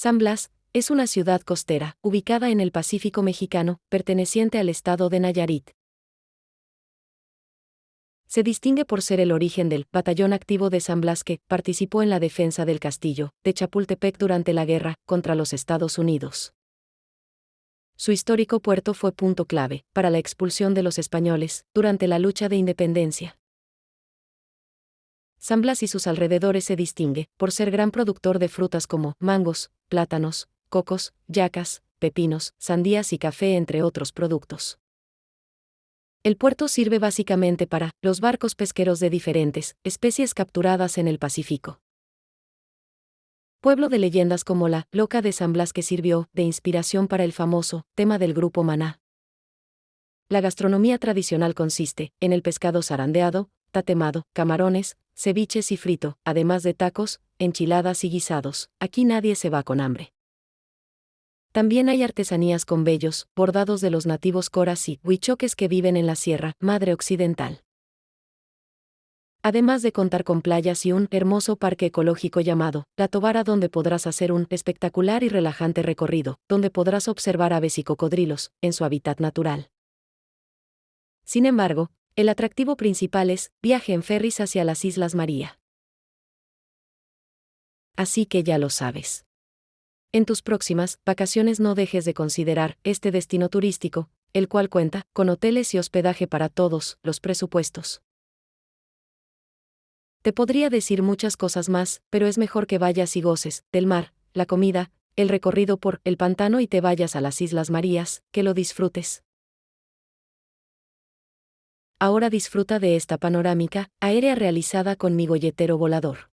San Blas es una ciudad costera, ubicada en el Pacífico mexicano, perteneciente al Estado de Nayarit. Se distingue por ser el origen del batallón activo de San Blas que participó en la defensa del castillo de Chapultepec durante la guerra contra los Estados Unidos. Su histórico puerto fue punto clave para la expulsión de los españoles durante la lucha de independencia. San Blas y sus alrededores se distingue por ser gran productor de frutas como mangos, plátanos, cocos, yacas, pepinos, sandías y café, entre otros productos. El puerto sirve básicamente para los barcos pesqueros de diferentes especies capturadas en el Pacífico. Pueblo de leyendas como la Loca de San Blas, que sirvió de inspiración para el famoso tema del grupo Maná. La gastronomía tradicional consiste en el pescado zarandeado, tatemado, camarones, ceviches y frito, además de tacos, enchiladas y guisados. Aquí nadie se va con hambre. También hay artesanías con vellos, bordados de los nativos coras y huichoques que viven en la Sierra Madre Occidental. Además de contar con playas y un hermoso parque ecológico llamado La Tobara, donde podrás hacer un espectacular y relajante recorrido, donde podrás observar aves y cocodrilos en su hábitat natural. Sin embargo, el atractivo principal es viaje en ferris hacia las Islas María. Así que ya lo sabes. En tus próximas vacaciones no dejes de considerar este destino turístico, el cual cuenta con hoteles y hospedaje para todos los presupuestos. Te podría decir muchas cosas más, pero es mejor que vayas y goces del mar, la comida, el recorrido por el pantano y te vayas a las Islas Marías, que lo disfrutes. Ahora disfruta de esta panorámica aérea realizada con mi golletero volador.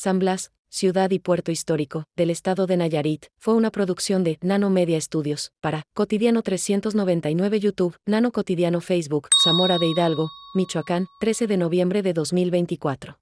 San Blas, Ciudad y Puerto Histórico, del Estado de Nayarit, fue una producción de Nano Media Estudios, para Cotidiano 399 YouTube, Nano Cotidiano Facebook, Zamora de Hidalgo, Michoacán, 13 de noviembre de 2024.